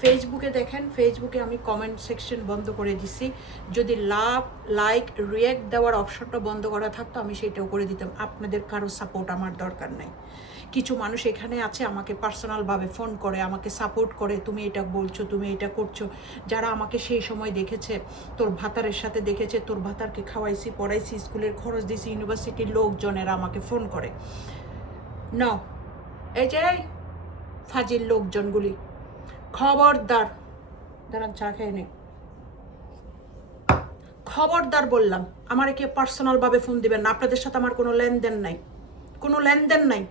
ফেসবুকে দেখেন, ফেসবুকে আমি কমেন্ট সেকশন বন্ধ করে দিছি। যদি লাভ, লাইক, রিয়াক্ট দেওয়ার অপশনটা বন্ধ করা থাকতো আমি সেটাও করে দিতাম। আপনাদের কারো সাপোর্ট আমার দরকার নাই। কিছু মানুষ এখানে আছে আমাকে পার্সোনালভাবে ফোন করে, আমাকে সাপোর্ট করে, তুমি এটা বলছো, তুমি এটা করছো। যারা আমাকে সেই সময় দেখেছে, তোর ভাতারের সাথে দেখেছে, তোর ভাতারকে খাওয়াইছি, পড়াইছি, স্কুলের খরচ দিয়েছি, ইউনিভার্সিটির লোকজনেরা আমাকে ফোন করে। না, এই যে ফাজিল লোকজনগুলি, খবরদার, দাঁড়ান চা খেয়ে নেই, খবরদার বললাম, আমার কে পার্সোনালভাবে ফোন দিবেন না। আপনাদের সাথে আমার কোনো লেনদেন নাই, কোনো লেনদেন নাই।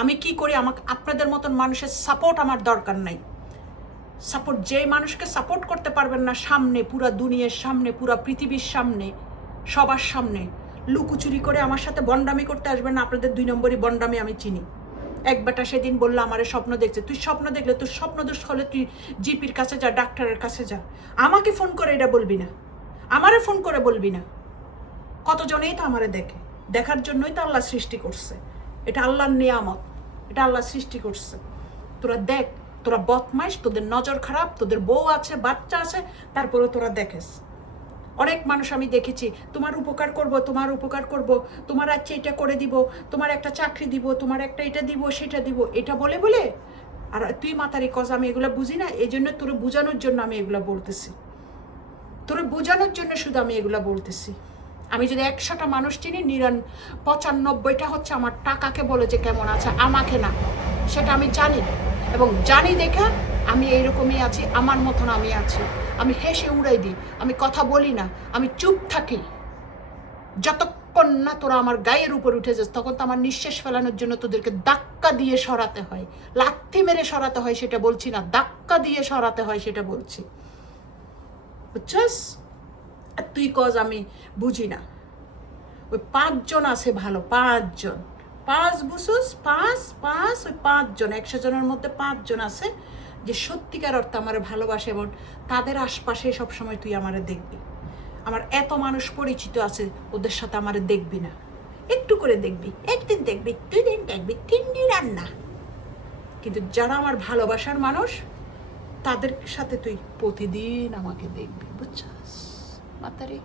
আমি কি করি, আমাকে আপনাদের মতন মানুষের সাপোর্ট আমার দরকার নাই। সাপোর্ট, যেই মানুষকে সাপোর্ট করতে পারবেন না সামনে, পুরা দুনিয়ার সামনে, পুরা পৃথিবীর সামনে, সবার সামনে লুকুচুরি করে আমার সাথে বন্ডামি করতে আসবেন না। আপনাদের 2 নম্বরই বন্ডামি আমি চিনি। এক বেটা সেদিন বললো আমারে স্বপ্ন দেখছে। তুই স্বপ্ন দেখলে, তোর স্বপ্ন দোষ হলে তুই জিপির কাছে যা, ডাক্তারের কাছে যা। আমাকে ফোন করে এটা বলবি না, আমারে ফোন করে বলবি না। কতজনেই তো আমারে দেখে, দেখার জন্যই তো আল্লাহ সৃষ্টি করছে। এটা আল্লাহর নিয়ামত, এটা আল্লাহ সৃষ্টি করছে। তোরা দেখ, তোরা বদমাইশ, তোদের নজর খারাপ, তোদের বউ আছে, বাচ্চা আছে, তারপরে তোরা দেখেস। অনেক মানুষ আমি দেখেছি, তোমার উপকার করব, তোমার উপকার করব, তোমার আচ্ছা এটা করে দিব, তোমার একটা চাকরি দিব, তোমার একটা এটা দিব, সেটা দিব, এটা বলে বলে। আর তুই মাতারি কজ আমি এগুলো বুঝি না, এই জন্য তোরে বোঝানোর জন্য আমি এগুলো বলতেছি। তোরে বোঝানোর জন্য শুধু আমি এগুলো বলতেছি। আমি যদি 100টা মানুষ চিনি, 95টা হচ্ছে আমার টাকাকে বলে যে কেমন আছে, আমাকে না। সেটা আমি জানি, এবং জানি দেখে আমি এইরকমই আছি, আমার মতন আমি আছি। আমি হেসে উড়াই দিই, আমি কথা বলি না, আমি চুপ থাকি। যতক্ষণ না তোরা আমার গায়ের উপর উঠে যাস, তখন তো আমার নিঃশ্বাস ফেলানোর জন্য তোদেরকে ধাক্কা দিয়ে সরাতে হয়। লাথি মেরে সরাতে হয় সেটা বলছি না, ধাক্কা দিয়ে সরাতে হয় সেটা বলছি, বুঝছস? তুই কজ আমি বুঝি না। ওই 5 জন আছে ভালো, 5 জন, 5 বুঝছস, 5 ওই 5 জন, 100 জনের মধ্যে 5 জন আছে যে সত্যিকার অর্থে আমার ভালোবাসে, এবং তাদের আশপাশে সবসময় তুই আমারে দেখবি। আমার এত মানুষ পরিচিত আছে, ওদের সাথে আমারে দেখবি না। একটু করে দেখবি, একদিন দেখবি, 2 দিন দেখবি, 3 দিন আর না। কিন্তু যারা আমার ভালোবাসার মানুষ, তাদের সাথে তুই প্রতিদিন আমাকে দেখবি, বুঝছস মাতারি?